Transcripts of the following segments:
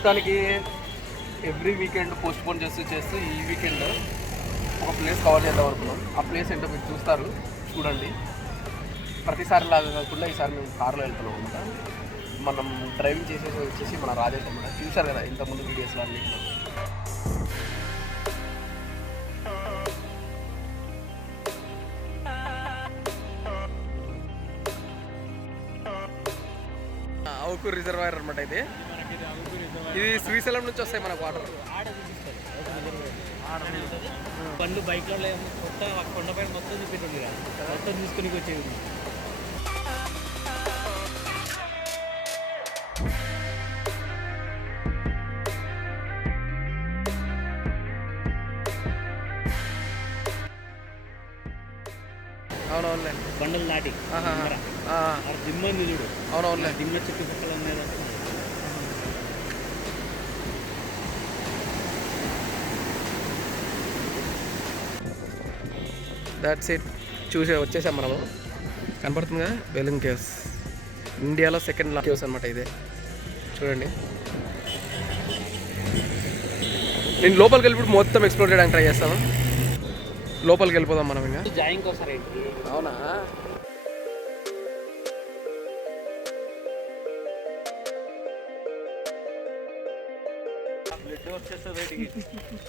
మొత్తానికి every weekend postpone చేస్తూ ఈ వీకెండ్ ఒక ప్లేస్ కవర్ చేద్దాం అనుకున్నాం. ఆ ప్లేస్ ఏంటో మీరు చూస్తారు, చూడండి. ప్రతిసారి లాగా కాకుండా ఈసారి మేము కార్లో వెళ్తున్నాం అనమాట. మనం డ్రైవింగ్ చేసేసి వచ్చేసి మన రాజేష్ అనమాట. చూశారు కదా ఇంతకుముందు వీడియోస్లో అన్ని. ఆవుకూరు రిజర్వాయర్ అనమాట ఇది. శ్రీశైలం నుంచి వస్తాయి మనకు వాటర్. బండ్లు బైక్లో మొత్తం కొండపైన మొత్తం చూపెట్టుండే మొత్తం తీసుకుని వచ్చేది. అవునవునులే, బండలు దాటి దిమ్మ ఉంది చూడు. అవునవునులే, దిమ్మ చుట్టుపక్కల ఉన్నాయి. That's it. వచ్చేసాం మనము. కనపడుతుంది కదా బెలూమ్ కేవ్స్, ఇండియాలో సెకండ్ కేవ్స్ అనమాట ఇదే. చూడండి, నేను లోపలికి వెళ్ళినప్పుడు మొత్తం ఎక్స్ప్లోర్ చేయడానికి ట్రై చేస్తాను. లోపలికి వెళ్ళిపోదాం మనం. ఇంకా జాయింగ్ ఒకసారి. అవునా,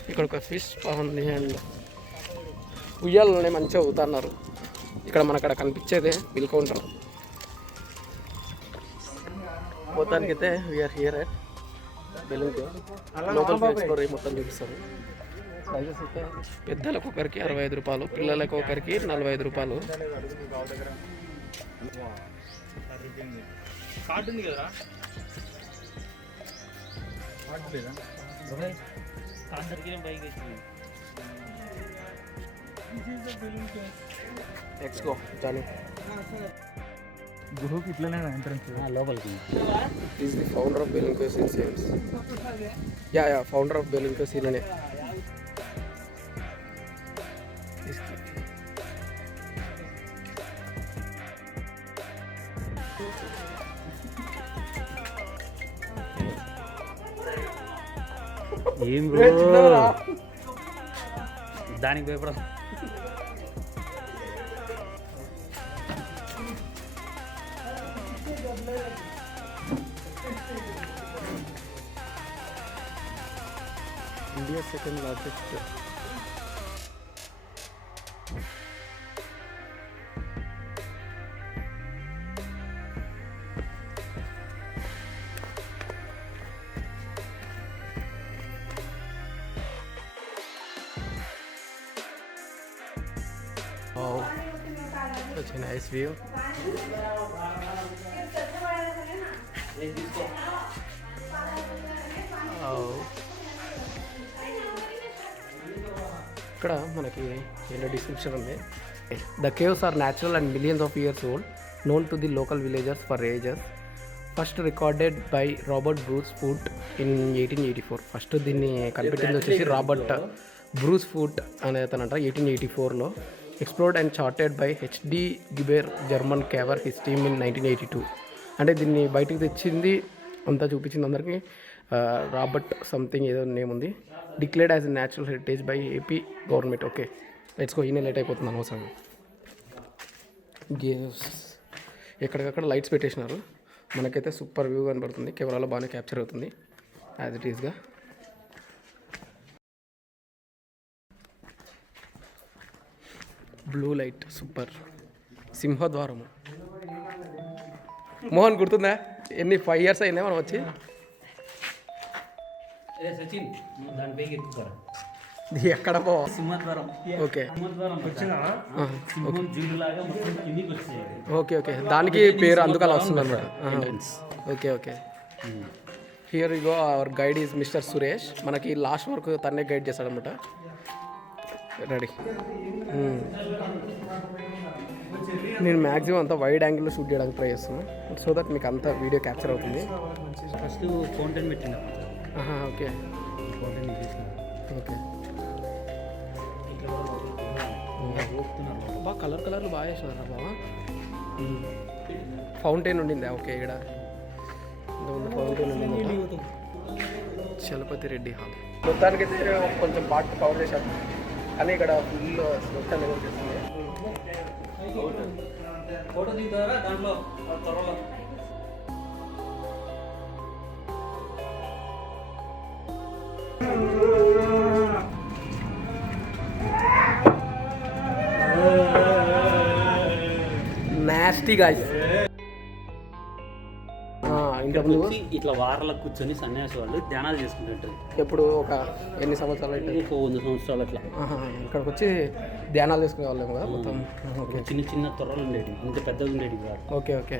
ఇక్కడ ఒక ఫిష్ బాగుంది అండ్ ఉయ్యాలనే మంచిగా అవుతున్నారు. ఇక్కడ మన అక్కడ కనిపించేదే బిల్ కౌంటర్. మొత్తానికి అయితే we're here at Belum cave. లోపలికి ఎక్స్ప్లోర్ అయ్యి మొత్తం చూపిస్తారు. ప్రైజెస్ అయితే పెద్దలకు ఒకరికి 65 రూపాయలు, పిల్లలకు ఒకరికి 45 రూపాయలు. Let's go Johnny. గురువుకి ఇట్లనే ఎంట్రన్స్ లోపలికి. Is the founder of Belum caves in సేమ్స్. Yeah founder of Belum caves ఈయననే. ఏం దానికి భయపడ. India second largest. Wow, such a nice view. ఇక్కడ మనకి ఏంటో డిస్క్రిప్షన్ ఉంది. The caves are natural and millions of years old, known to the local villagers for ages. First recorded by Robert Bruce Foote in 1884. ఫస్ట్ దీన్ని కనిపెట్టింది వచ్చేసి Robert Bruce Foote అనే అతనంట 1884లో. Explored and charted by HD Gebauer German caver his team in 1982. అంటే దీన్ని బయటికి తెచ్చింది అంతా చూపించింది అందరికీ రాబర్ట్ సంథింగ్ ఏదో నేమ్ ఉంది. Declared as natural heritage by AP government. Okay let's go. ఈయన లేట్ అయిపోతుంది అనవసరం. గేవ్స్ ఎక్కడికక్కడ లైట్స్ పెట్టేసినారు. మనకైతే సూపర్ వ్యూ కనబడుతుంది. కెమెరాలో బాగానే క్యాప్చర్ అవుతుంది యాజ్ ఇట్ ఈస్గా. Blue light super. సింహద్వారము. మోహన్ గుర్తుందా? 5 years అయిందా మనం వచ్చి? సచిన్ దాని పైకి ఎక్కుతారు. ఎక్కడ పో? సింహద్వారం. ఓకే ఓకే ఓకే దానికి పేరు అందుకలా వస్తుంది అనమాట. Okay okay. Here you go. Hour guide is mister Suresh. మనకి లాస్ట్ వరకు తన్నే గైడ్ చేస్తాడనమాట. రెడీ. నేను మ్యాక్సిమం అంతా వైడ్ యాంగిల్లో షూట్ చేయడానికి ట్రై చేస్తున్నాను సో దట్ మీకు అంతా వీడియో క్యాప్చర్ అవుతుంది. ఫస్ట్ ఫౌంటైన్ పెట్టిన. Okay okay. బాగా కలర్లు బాగా వేసినారా బాగా. ఫౌంటైన్ ఉండిందా? ఓకే ఇక్కడ ఫౌంటైన్ ఉండింది. చలపతి రెడ్డి హాల్ మొత్తానికి అయితే కొంచెం పార్ట్ కవర్ చేశాను, కానీ ఇక్కడ ఫుల్ స్వెట్ అనేది వచ్చేస్తుంది. ఫోటో దిగుతారా దాంట్లో త్వరలో. Nasty guys. ఇంకా ఇట్లా వారాలకు కూర్చొని సన్యాసి వాళ్ళు ధ్యానాలు చేసుకుంటుంటారు. ఎప్పుడు ఒక ఎన్ని సంవత్సరాలు అయితే 100 సంవత్సరాలు అట్లా ఇక్కడికి వచ్చి ధ్యానాలు చేసుకునే వాళ్ళేమో కదా మొత్తం. ఓకే, చిన్న చిన్న త్వరలు ఉండేవి, ఇంత పెద్దగా ఉండేవి కాదు. Okay okay.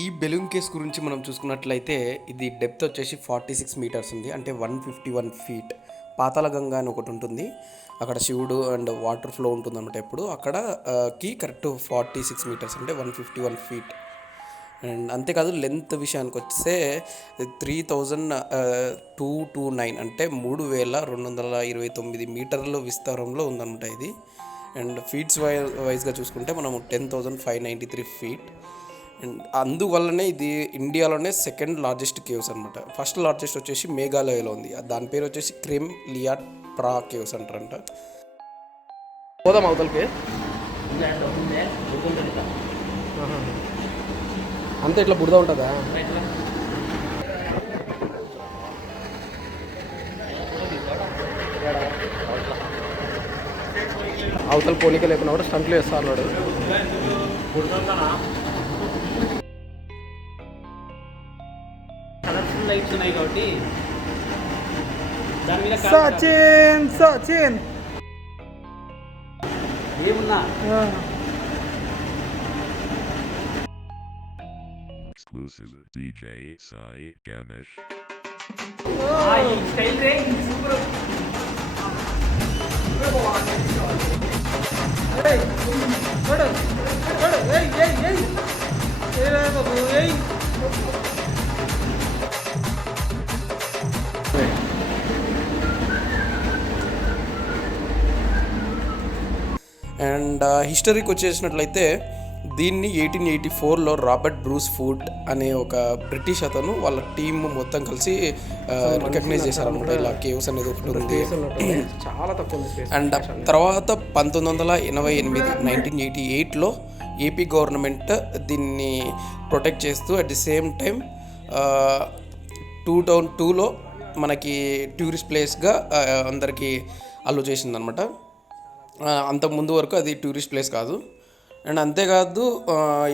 ఈ బెలూన్ కేస్ గురించి మనం చూసుకున్నట్లయితే ఇది డెప్త్ వచ్చేసి 46 మీటర్స్ ఉంది, అంటే 151 ఫీట్. పాతాళ గంగా అని ఒకటి ఉంటుంది, అక్కడ శివుడు అండ్ వాటర్ ఫ్లో ఉంటుంది అనమాట. ఎప్పుడు అక్కడ కి కరెక్ట్ 46 మీటర్స్ అంటే 151 ఫీట్. అండ్ అంతేకాదు లెంత్ విషయానికి వస్తే 3229 అంటే 3229 మీటర్ల విస్తారంలో ఉందన్నమాట ఇది. అండ్ ఫీట్స్ వైజ్గా చూసుకుంటే మనం 10,593 ఫీట్. అండ్ అందువల్లనే ఇది ఇండియాలోనే సెకండ్ లార్జెస్ట్ కేవ్స్ అనమాట. ఫస్ట్ లార్జెస్ట్ వచ్చేసి మేఘాలయలో ఉంది, దాని పేరు వచ్చేసి క్రిమ్ లియాట్ ప్రా కేవ్స్ అంటారంట. పోదాం అవతలకి. అంతే ఇట్లా బురద ఉంటుందా? అవతల పోనీక లేకుండా కూడా స్టంట్లు వేస్తా అన్నాడు. కలర్ఫుల్ లైట్స్ ఉన్నాయి కాబట్టి దాని మీద సచిన్ ఏమున్నా Exclusive DJ Sai Ganesh. Style రే సూపర్. అండ్ హిస్టరీకి వచ్చేసినట్లయితే దీన్ని 1884లో రాబర్ట్ బ్రూస్ ఫుడ్ అనే ఒక బ్రిటిష్ అతను వాళ్ళ టీమ్ మొత్తం కలిసి రికగ్నైజ్ చేశారనమాట. ఇలా కేవ్స్ అనేది ఒకటి ఉంది చాలా తక్కువ. అండ్ తర్వాత 1988లో ఏపీ గవర్నమెంట్ దీన్ని ప్రొటెక్ట్ చేస్తూ అట్ ది సేమ్ టైం 2002లో మనకి టూరిస్ట్ ప్లేస్గా అందరికీ అలో చేసిందనమాట. అంతకుముందు వరకు అది టూరిస్ట్ ప్లేస్ కాదు. అండ్ అంతేకాదు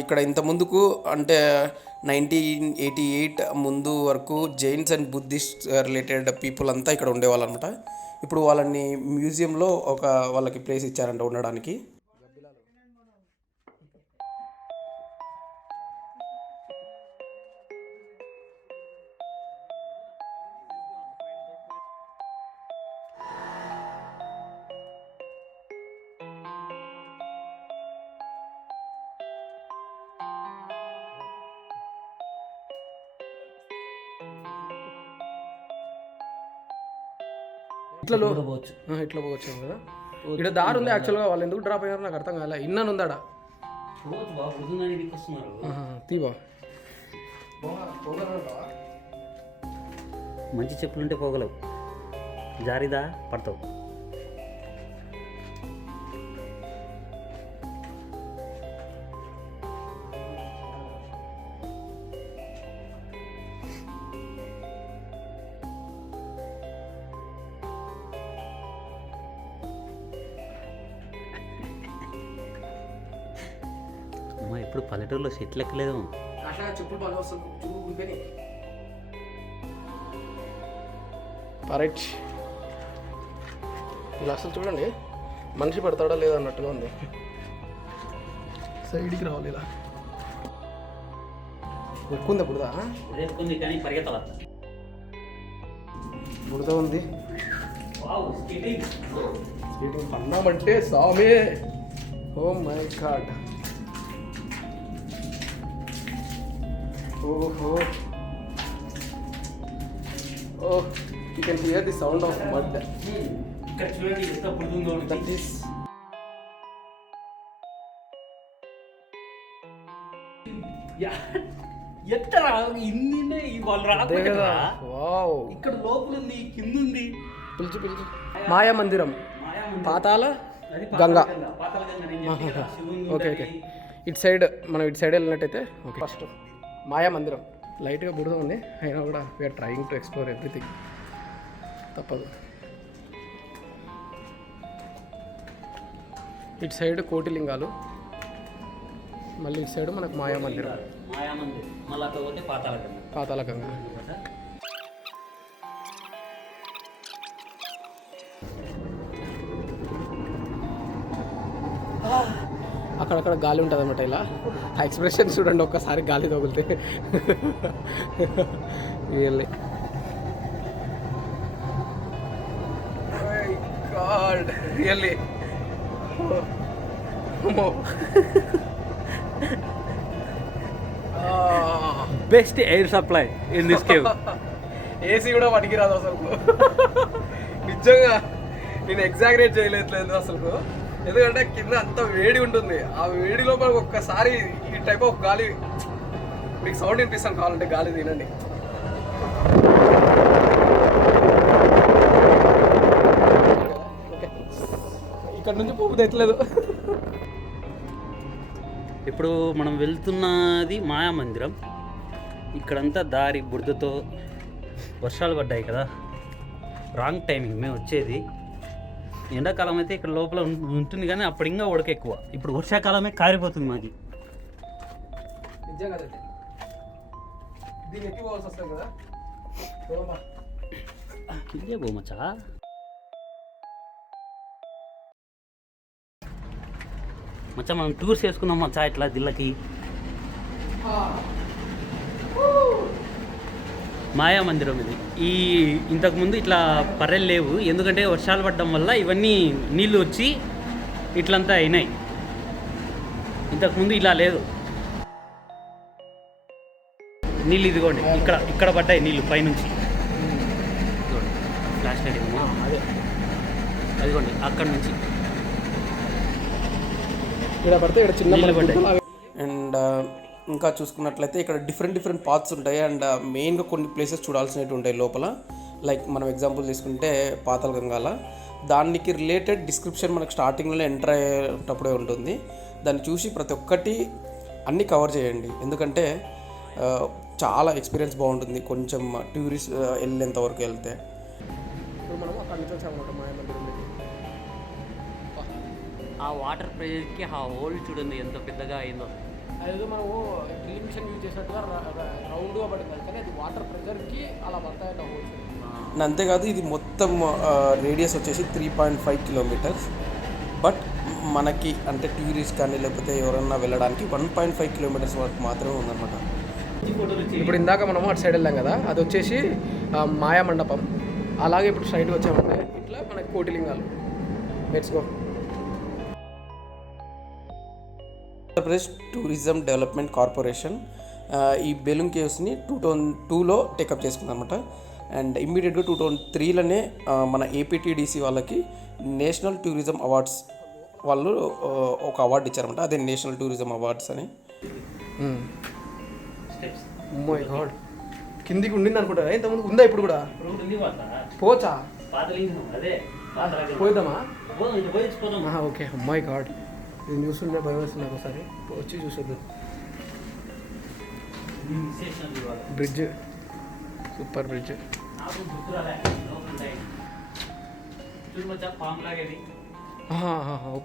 ఇక్కడ ఇంత ముందుకు అంటే 1988 ముందు వరకు Jains and Buddhist related people అంతా ఇక్కడ ఉండేవాళ్ళు అనమాట. ఇప్పుడు వాళ్ళని మ్యూజియంలో వాళ్ళకి ప్లేస్ ఇచ్చారంట ఉండడానికి. ఇట్లా పోవచ్చు, ఇట్లా పోవచ్చు కదా. ఇక్కడ దారి ఉంది యాక్చువల్గా, వాళ్ళు ఎందుకు డ్రాప్ అయ్యారో నాకు అర్థం కాలే. ఇన్నాను ఉందాడా తీవా మంచి చెప్పులుంటే పోగలవు, జారిదా పడతావు. ఇప్పుడు పల్లెటూరులో చెట్లు ఎక్కలేదు. చెప్పులు బాగా వస్తుంది. రైట్, ఇలా అసలు చూడండి మనిషి పడతాడా లేదా అన్నట్టుగా ఉంది. సైడ్కి రావాలి ఇలా. ఎక్కువ బుడదా? ఎక్కుంది కానీ పరిగెత్తాల. బుడద ఉంది. స్కేటింగ్ అన్నామంటే సామే. Oh my god. ఓహో, oh, you can hear the sound of mud. ఇక్కడ చూడండి ఎంత పుడుతుందో. That is ఎట్టరా ఇన్ని వాళ్ళు అదే కదా. రాకుండా వావ్. ఇక్కడ లోపల ఉంది కింద ఉంది. పిలిచి పిలిచి మాయా మందిరం మాయామందిరం. పాతాల అది గంగా. పాతాళ గంగ నేను చెప్పి కదా, శివుని ఓకే ఓకే. ఉంటది. ఇటు సైడ్ మనం ఇటు సైడ్ వెళ్ళినట్టయితే ఓకే. ఫస్ట్ మాయా మందిరం. లైట్గా బురద ఉంది అయినా కూడా we're trying to explore everything. తప్పదు. ఇటు సైడ్ కోటిలింగాలు, మళ్ళీ ఇటు సైడ్ మనకు మాయా మందిరం, మాయామందిరం. మళ్ళీ అక్కడ పోతే పాతాళ గంగ. పాతాల గంగ. అక్కడక్కడ గాలి ఉంటుంది అనమాట. ఇలా ఆ ఎక్స్ప్రెషన్ చూడండి ఒక్కసారి గాలి తగులితే. Really god really best air supply in this cave. AC కూడా పనికిరాదు అసలు. నిజంగా నేను ఎగ్జాగరేట్ చేయలేదు అసలు. ఎందుకంటే కింద అంత వేడి ఉంటుంది. ఆ వేడిలో మనకు ఒక్కసారి ఈ టైప్ ఆఫ్ గాలి మీకు సౌండ్ వినిపిస్తాను కావాలంటే గాలి తినండి. ఓకే, ఇక్కడ నుంచి పోపు తెచ్చలేదు. ఇప్పుడు మనం వెళ్తున్నది మాయామందిరం. ఇక్కడంతా దారి బురదతో వర్షాలు పడ్డాయి కదా, రాంగ్ టైమింగ్ మేము వచ్చేది. ఎండాకాలం అయితే ఇక్కడ లోపల ఉంటుంది కానీ అప్పుడు ఇంకా ఉడక ఎక్కువ. ఇప్పుడు వర్షాకాలమే కారిపోతుంది మాది. నిజంగా అదైతే దీన్ని ఎక్కిపోవాల్సి వస్తుంది కదా. కిందే బొమ్మచా. మచ్చా మనం టూర్స్ వేసుకుందాం మచ్చా ఇట్లా దిల్లకి. మాయా మందిరం ఇది. ఇంతకుముందు ఇట్లా పర్రెలు లేవు, ఎందుకంటే వర్షాలు పడడం వల్ల ఇవన్నీ నీళ్ళు వచ్చి ఇట్లంతా అయినాయి. ఇంతకుముందు ఇలా లేదు. నీళ్ళు ఇదిగోండి, ఇక్కడ పడ్డాయి నీళ్ళు పైనుంచి. ఫ్లాష్ లైట్ అదే అదిగోండి అక్కడ నుంచి ఇక్కడ పడితే ఇక్కడ చిన్న నీళ్ళు పడ్డాయి. అండ్ ఇంకా చూసుకున్నట్లయితే ఇక్కడ డిఫరెంట్ పాత్స్ ఉంటాయి. అండ్ మెయిన్గా కొన్ని ప్లేసెస్ చూడాల్సినవి ఉంటాయి లోపల. లైక్ మనం ఎగ్జాంపుల్ తీసుకుంటే పాతాళ గంగాల, దానికి రిలేటెడ్ డిస్క్రిప్షన్ మనకు స్టార్టింగ్లో ఎంటర్ అయ్యేటప్పుడే ఉంటుంది. దాన్ని చూసి ప్రతి ఒక్కటి అన్నీ కవర్ చేయండి, ఎందుకంటే చాలా ఎక్స్పీరియన్స్ బాగుంటుంది కొంచెం టూరిస్ట్ వెళ్ళేంత వరకు వెళ్తే. ఇప్పుడు మనం అక్కడ నుంచి వచ్చామన్నమాట మాయా మందిరం. ఆ వాటర్ ప్రెషర్కి ఆ హోల్ చూడండి ఎంత పెద్దగా అయిందో. అదేదో మనము డ్రిల్ మిషన్ యూజ్ చేసినట్టుగా రౌండ్గా పడింది, కానీ అది వాటర్ ప్రెషర్కి అలా పడతాయట హోల్స్. అంతేకాదు ఇది మొత్తం రేడియస్ వచ్చేసి 3.5 కిలోమీటర్స్. బట్ మనకి అంటే టూరిస్ట్ కానీ లేకపోతే ఎవరన్నా వెళ్ళడానికి 1.5 కిలోమీటర్స్ వరకు మాత్రమే ఉందన్నమాట. ఇప్పుడు ఇందాక మనము అటు సైడ్ వెళ్ళాం కదా, అది వచ్చేసి మాయా మండపం. అలాగే ఇప్పుడు సైడ్ వచ్చామంటే ఇట్లా మనకి కోటిలింగాలు. Let's go. Andhra Pradesh tourism development corporation ఈ బెలూమ్ కేవ్స్ని 2002లో టేకప్ చేసుకుంది అనమాట. అండ్ ఇమ్మీడియట్గా 2003లోనే మన ఏపీటీడీసీ వాళ్ళకి నేషనల్ టూరిజం అవార్డ్స్ వాళ్ళు ఒక అవార్డు ఇచ్చారన్నమాట. అదే నేషనల్ టూరిజం అవార్డ్స్ అని. మై గాడ్, కిందికి ఉండింది అనుకుంటా. ఇంతకుముందు ఉందా? ఇప్పుడు కూడా పోచా? పోయిద్దామా? ఓకే. మై గాడ్, ఇది చూస్తుంటే భయం వేస్తుంది నాకు. ఒకసారి వచ్చి చూసేద్దాం. Bridge, super bridge.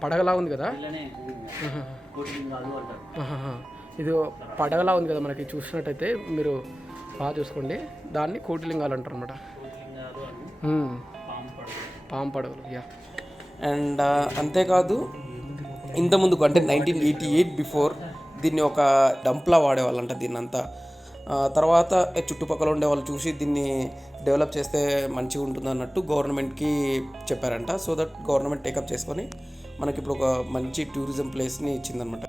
పడగలా ఉంది కదా, ఇది పడగలా ఉంది కదా మనకి. చూసినట్టయితే మీరు బాగా చూసుకోండి, దాన్ని కోటిలింగాలు అంటారు అనమాట. పాము పడగలు. యా. అండ్ అంతేకాదు ఇంతకుముందుకు అంటే 1988 బిఫోర్ దీన్ని ఒక డంప్లా వాడేవాళ్ళంట దీన్నంతా. తర్వాత చుట్టుపక్కల ఉండే వాళ్ళు చూసి దీన్ని డెవలప్ చేస్తే మంచిగా ఉంటుంది అన్నట్టు గవర్నమెంట్కి చెప్పారంట. సో దట్ గవర్నమెంట్ టేకప్ చేసుకొని మనకి ఇప్పుడు ఒక మంచి టూరిజం ప్లేస్ని ఇచ్చిందనమాట.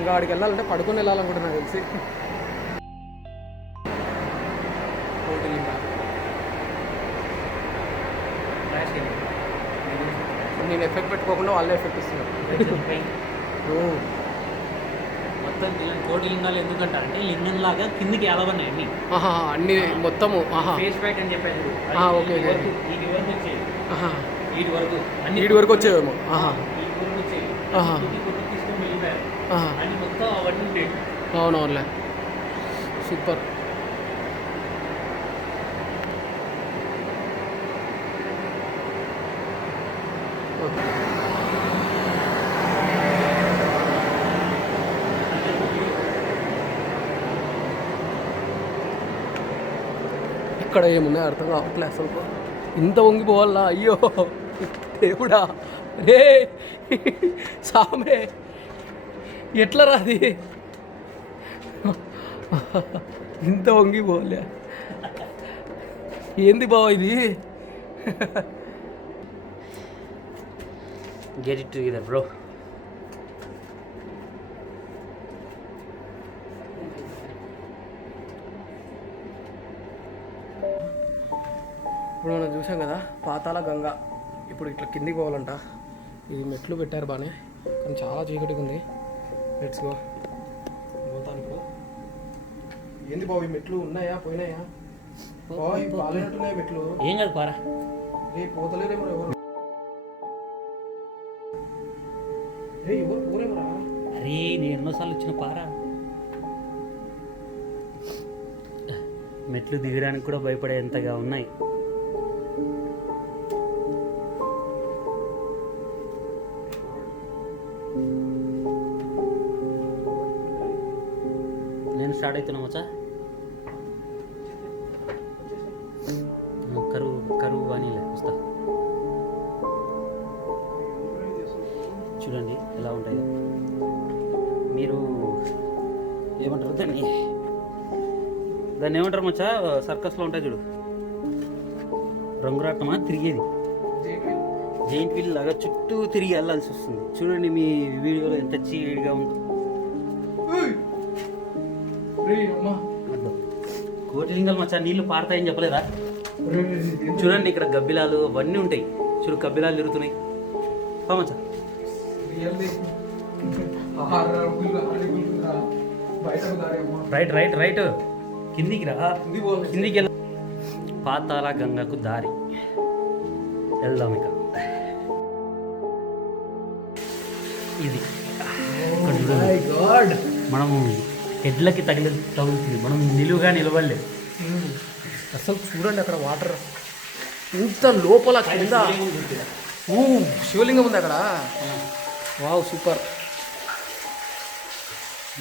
ఇంకా ఆడికి వెళ్ళాలంటే పడుకొని వెళ్ళాలనుకుంటున్నా తెలిసి. నేను ఎఫెక్ట్ పెట్టుకోకుండా వాళ్ళే ఎఫెక్ట్ ఇస్తున్నారు. మొత్తం కోటి లింగాలు ఎందుకంటారంటే లింగం లాగా కిందికి ఎలవన్నాయి అన్ని. అన్ని మొత్తము. ఫేస్ ప్యాక్ అని చెప్పారు. ఓకే వీటి వరకు వచ్చేది. వీటి వరకు అన్ని వీటి వరకు వచ్చేదేమో. వీటి వరకు వచ్చేది. కొట్టి తీసుకొని వెళ్ళిపోయారు. అన్ని మొత్తం అవన్నీ ఉండేవి. అవునవునులే, సూపర్. ఇక్కడ ఏమున్నాయి అర్థం కావట్లే అసలు. ఇంత వంగిపోవాలా? అయ్యో దేవుడా, రే సామే, ఎట్లా రాది ఇంత వంగిపోలే? ఏంది బావ ఇది? Get it together, bro. ఇప్పుడు మనం చూసాం కదా పాతాళ గంగ. ఇప్పుడు ఇట్లా కిందికి పోవాలంట. ఇది మెట్లు పెట్టారు బాగానే, కానీ చాలా చీకటిగా ఉంది. Let's go. పోతాను ఇప్పుడు. ఏంది బాబు, ఈ మెట్లు ఉన్నాయా పోయినాయా? బాగాలేనట్టున్నాయి మెట్లు. ఏం కాదు పారా, రే పోతలేరేమో ఎవరు. రే ఎవరు పోరేమరా? అరే నేను ఎన్నోసార్లు వచ్చిన పారా. మెట్లు దిగడానికి కూడా భయపడేంతగా ఉన్నాయి. నేను స్టార్ట్ అవుతున్నా మచ్చా. కరువు కానీ వస్తా. చూడండి ఎలా ఉంటాయో. మీరు ఏమంటారు దాన్ని ఏమంటారు మచ్చా? సర్కస్లో ఉంటాయి చూడు, రంగురాట్నమా తిరిగేది, జైంట్ వీల్ లాగా చుట్టూ తిరిగి వెళ్ళాల్సి వస్తుంది. చూడండి మీ వీడియోలో ఎంత చీడిగా ఉందో. కోటిలింగాలు మచ్చా నీళ్లు పారుతాయని చెప్పలేదా? చూడండి ఇక్కడ గబ్బిలాలు అవన్నీ ఉంటాయి. చూడు గబ్బిలాలు తిరుగుతున్నాయి. మచ్చా రైట్ కిందికి రా, కిందికి వెళ్ళ. పాతాళ గంగకు దారి వెళ్దాం. ఇక ఇది మనము హెడ్లకి తగులుతుంది. మనం నిలువుగా నిలవలేదు అసలు. చూడండి అక్కడ వాటర్ ఇంత లోపల కింద. శివలింగం ఉంది అక్కడ. Wow super.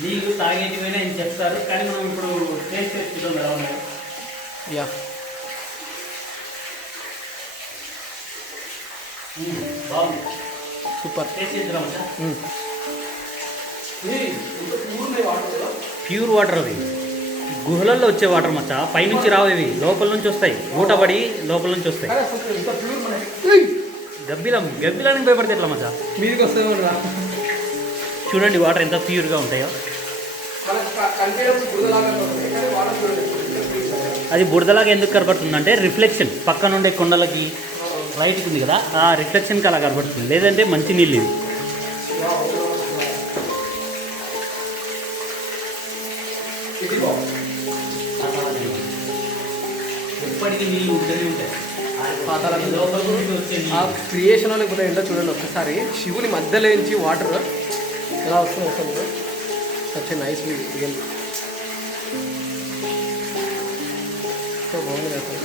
నీళ్ళు తాగేటివైనా అని చెప్తారు, కానీ మనం ఇప్పుడు టేస్ట్ చేస్తున్నాం ఎలా ఉన్నాయి. యా బాగుంది, సూపర్. టేస్ట్ చేద్దాం. ప్యూర్ వాటర్ అవి, గుహలలో వచ్చే వాటర్ మచ్చా. పైనుంచి రావు ఇవి, లోపల నుంచి వస్తాయి. ఊటపడి లోపల నుంచి వస్తాయి. గబ్బిలానికి భయపడితే ఎట్లా మచ్చా? మీదికి వస్తాయి. చూడండి వాటర్ ఎంత ప్యూర్గా ఉంటాయో. అది బురదలాగా ఎందుకు కనబడుతుంది అంటే రిఫ్లెక్షన్ పక్కన ఉండే కొండలకి రైట్కి ఉంది కదా, ఆ రిఫ్లెక్షన్కి అలా కనబడుతుంది. లేదంటే మంచి నీళ్ళు ఇవి. ఎప్పటికీ నీళ్ళు ఉంటూనే ఉంటాయి. ఆ క్రియేషన్ లేకపోతే ఏంటో చూడండి ఒక్కసారి. శివుని మధ్యలో నుంచి వాటర్ ఎలా వస్తుంది అసలు. Such nice real. సో బాగుంది అసలు.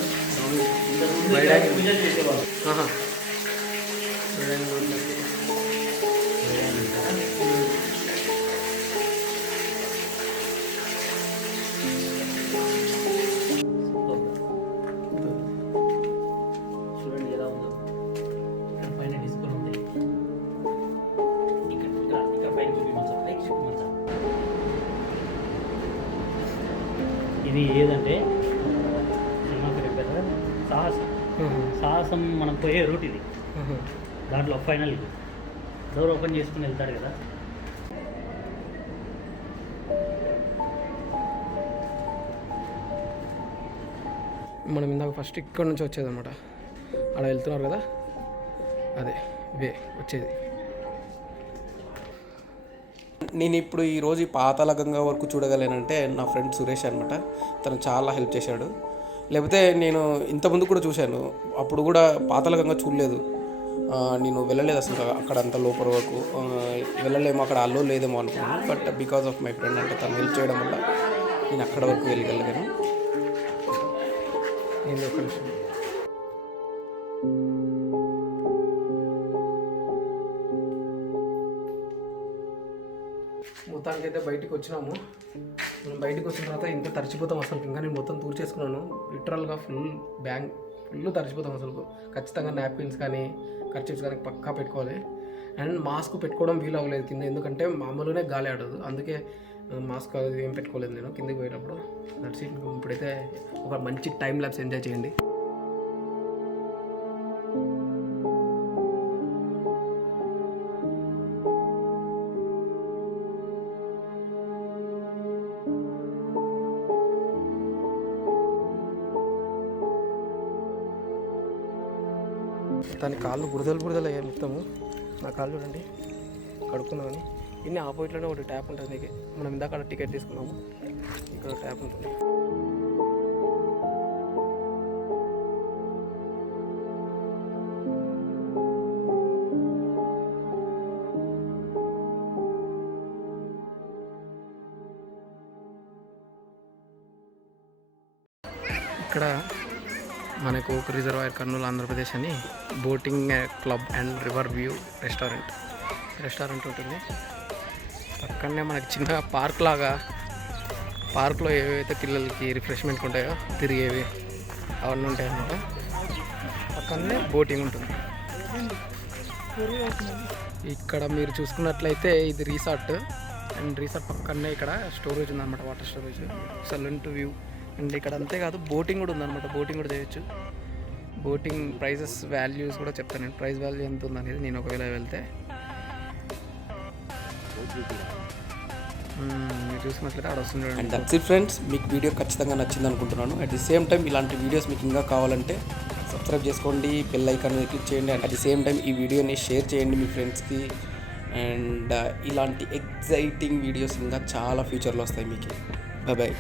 చూడండి ఎలా ఉందో. పైన డిస్కో ఉంది. ఇక్కడ పైన చూపించా, పైకి చూపించా. ఇది ఏదంటే సినిమా పేరు కదా, సాహసం మనం పోయే రూట్ ఇది. దాంట్లో ఫైనల్ డోర్ ఓపెన్ చేసుకుని వెళ్తాడు కదా. మనం ఇందాక ఫస్ట్ ఇక్కడ నుంచి వచ్చేదన్నమాట. అలా వెళ్తున్నారు కదా, అదే ఇవే వచ్చేది. నేను ఇప్పుడు ఈరోజు ఈ పాతాళ గంగా వరకు చూడగలేనంటే నా ఫ్రెండ్ సురేష్ అనమాట. తను చాలా హెల్ప్ చేశాడు. లేకపోతే నేను ఇంతకుముందు కూడా చూశాను, అప్పుడు కూడా పాతాళ గంగా చూడలేదు. నేను వెళ్ళలేదు అసలు అక్కడ అంత లోపల వరకు. వెళ్ళలేమో, అక్కడ అల్లో లేదేమో అనుకున్నాను. But because of my friend, అంటే తను హెల్ప్ చేయడం వల్ల నేను అక్కడ వరకు వెళ్ళగలిగాను. నేను ఒక నిమిషం. మొత్తానికైతే బయటికి వచ్చినాము. మనం బయటికి వచ్చిన తర్వాత ఇంత తడిచిపోతాం అసలు. ఇంకా నేను మొత్తం చేసుకున్నాను లిటరల్గా. ఫుల్ తడిచిపోతాం అసలు. ఖచ్చితంగా నాప్కిన్స్ కానీ కర్చీఫ్స్ కానీ పక్కా పెట్టుకోవాలి. అండ్ మాస్క్ పెట్టుకోవడం వీలు అవ్వలేదు కింద, ఎందుకంటే మామూలుగానే గాలి ఆడదు. అందుకే మాస్క్ అది ఏం పెట్టుకోలేదు నేను కిందకి పోయేటప్పుడు. That's it. ఇప్పుడైతే ఒక మంచి టైం ల్యాబ్స్ ఎంజాయ్ చేయండి. దాని కాళ్ళు బురదలు అయ్యాయి మొత్తము. నా కాళ్ళు చూడండి, కడుక్కున్నామని. ఇన్ని ఆపోజిట్లోనే ఒకటి ట్యాప్ ఉంటుంది నీకు. మనం ఇందాక టికెట్ తీసుకున్నాము, ఇక్కడ ట్యాప్ ఉంటుంది. ఇక్కడ మనకు ఒక రిజర్వాయర్ కర్నూలు ఆంధ్రప్రదేశ్ అని boating club and river view restaurant ఉంటుంది. పక్కనే మనకి చిన్న పార్క్లో ఏవైతే పిల్లలకి రిఫ్రెష్మెంట్ ఉంటాయో తిరిగేవి అవన్నీ ఉంటాయి అన్నమాట. పక్కనే బోటింగ్ ఉంటుంది. ఇక్కడ మీరు చూసుకున్నట్లయితే ఇది రిసార్ట్. అండ్ రిసార్ట్ పక్కనే ఇక్కడ స్టోరేజ్ ఉందన్నమాట, water storage. Excellent view. And ఇక్కడ అంతేకాదు బోటింగ్ కూడా ఉందన్నమాట. బోటింగ్ కూడా చేయొచ్చు. బోటింగ్ ప్రైజెస్ వాల్యూస్ కూడా చెప్తాను నేను. ప్రైస్ వాల్యూ ఎంత ఉందనేది నేను ఒకవేళ వెళ్తే. మీరు చూసినట్లయితే అక్కడ వస్తుంది. And that's it friends. మీకు వీడియో ఖచ్చితంగా నచ్చింది అనుకుంటున్నాను. అట్ ది సేమ్ టైం ఇలాంటి వీడియోస్ మీకు ఇంకా కావాలంటే సబ్స్క్రైబ్ చేసుకోండి, బెల్ ఐకాన్ మీద క్లిక్ చేయండి. అట్ ది సేమ్ టైం ఈ వీడియోని షేర్ చేయండి మీ ఫ్రెండ్స్కి. అండ్ ఇలాంటి ఎగ్జైటింగ్ వీడియోస్ ఇంకా చాలా ఫ్యూచర్లో వస్తాయి మీకు. Bye bye.